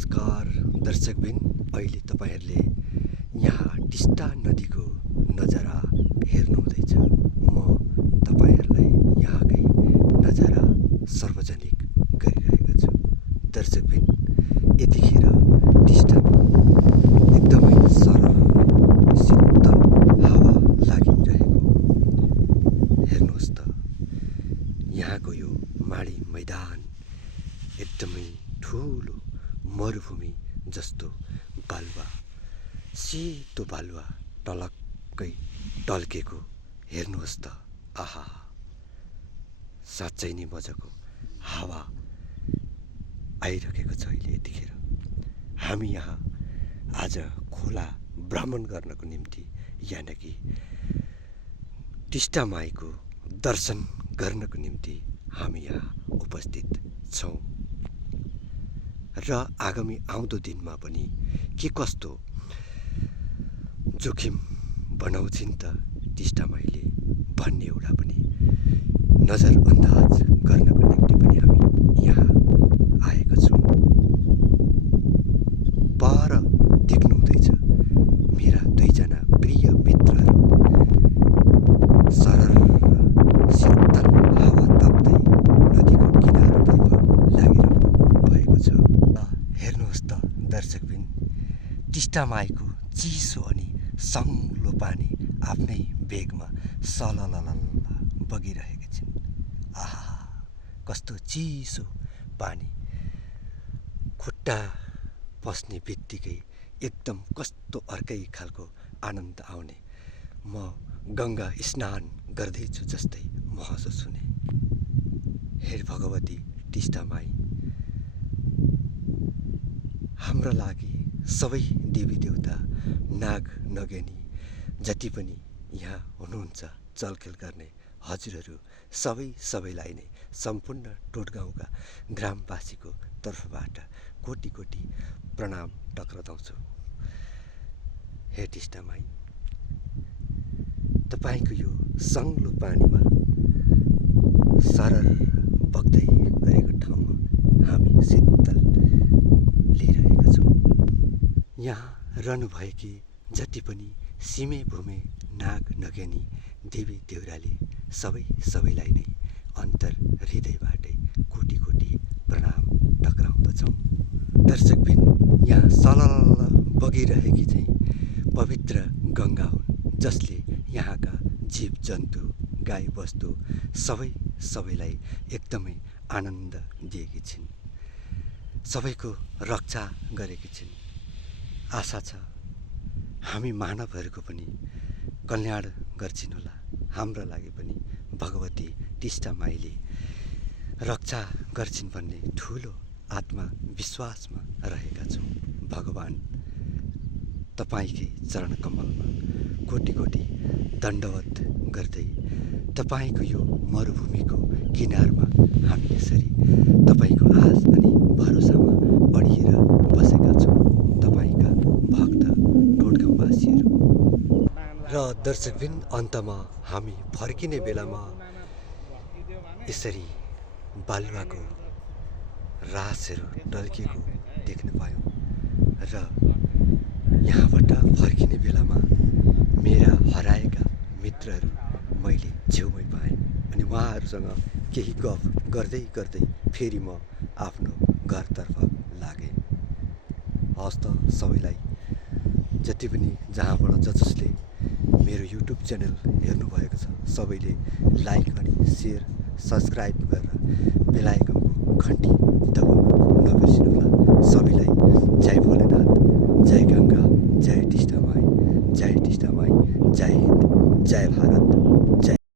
नमस्कार दर्शकबिन, अहिले तपाईहरुले यहाँ टिस्टा नदीको नजारा हेर्नुहुँदैछ। म तपाईहरुलाई यहाँकै नजारा सार्वजनिक गरिरहेको छु। दर्शकबिन, यतिखेर टिस्टामा एकदमै सरल शीतल हावा लागिरहेको हेर्नुहोस् त। यहाँको यो माडी मैदान एकदमै ठुलो मरुभूमि जस्तो बालुवा, सेतो बालुवा टलक्कै टल्केको हेर्नुहोस् त। आहा, साँच्चै नै मजाको हावा आइरहेको छ अहिले यतिखेर। हामी यहाँ आज खोला भ्रमण गर्नको निम्ति यानि कि टिस्टा माईको दर्शन गर्नको निम्ति हामी यहाँ उपस्थित छौँ र आगामी आउँदो दिनमा पनि के कस्तो जोखिम बनाउँछिन् त टिस्टा माईले भन्ने एउटा पनि नजरअन्दाज गर्नको निम्ति पनि हामी यहाँ आएका छौँ। पर देख्नुहुँदैछ मेरा दुईजना प्रिय मित्रहरू सरल शीतल हावा ताप्दै नदीको किनारतर्फ लागिरहनु भएको छ। हेर्नुहोस् त दर्शकबिन, टिस्टा माईको चिसो अनि सङ्लो पानी आफ्नै वेगमा सललल बगिरहेका छिन्। आहा, कस्तो चिसो पानी, खुट्टा पस्ने बित्तिकै एकदम कस्तो अर्कै खालको आनन्द आउने, म गङ्गा स्नान गर्दैछु जस्तै महसुस हुने। हे भगवती टिस्टा माई, हाम्रो लागि सबै देवी देवता, नाग नगेनी जति पनि यहाँ हुनुहुन्छ चलखेल गर्ने हजुरहरू सबैलाई नै सम्पूर्ण टोटगाउँका ग्रामवासीको तर्फबाट कोटी कोटी प्रणाम टक्राउँछु। हे टिस्टा माई, तपाईँको यो सङ्लो पानीमा सरर बग्दै गरेको ठाउँमा हामी शीतल लिइरहेका छौँ। यहाँ रहनुभएकी जति पनि सिमे भूमे नाग नगेनी देवी देउराली सबैलाई नै अन्तर हृदयबाटै कोटी कोटी प्रणाम टक्राउँदछौँ। दर्शकबिन, यहाँ सलल बगिरहेकी चाहिँ पवित्र गङ्गा हुन्, जसले यहाँका जीव जन्तु गाई वस्तु सबैलाई एकदमै आनन्द दिएकी छिन्, सबैको रक्षा गरेकी छिन्। आशा छ हामी मानवहरूको पनि कल्याण गर्छिन् होला। हाम्रो लागि पनि भगवती टिस्टा माईले रक्षा गर्छिन् भन्ने ठुलो आत्मविश्वासमा रहेका छौँ। भगवान् तपाईँकै चरण कमलमा कोटी कोटी दण्डवत गर्दै तपाईँको यो मरुभूमिको किनारमा हामी यसरी तपाईँको आश अनि भरोसामा अडिएर बसेका छौँ, तपाईँका भक्त टोटगाउँवासीहरू। र दर्शकबिन, अन्तमा हामी फर्किने बेलामा यसरी बालुवाको रासहरू टल्किएको देख्न पायौँ र यहाँबाट फर्किने बेलामा मेरा हराएका मित्रहरू मैले छेउमै पाएँ अनि उहाँहरूसँग केही गफ गर्दै गर्दै फेरि म आफ्नो घरतर्फ लागेँ। हवस् त, सबैलाई जति पनि जहाँबाट जसले मेरो युट्युब च्यानल हेर्नुभएको छ सबैले लाइक अनि सेयर सब्सक्राइब गरेर बेल आइकनको घन्टी दबाउन नबिर्सिनु होला। सबैलाई जय भोलेनाथ, जय गङ्गा।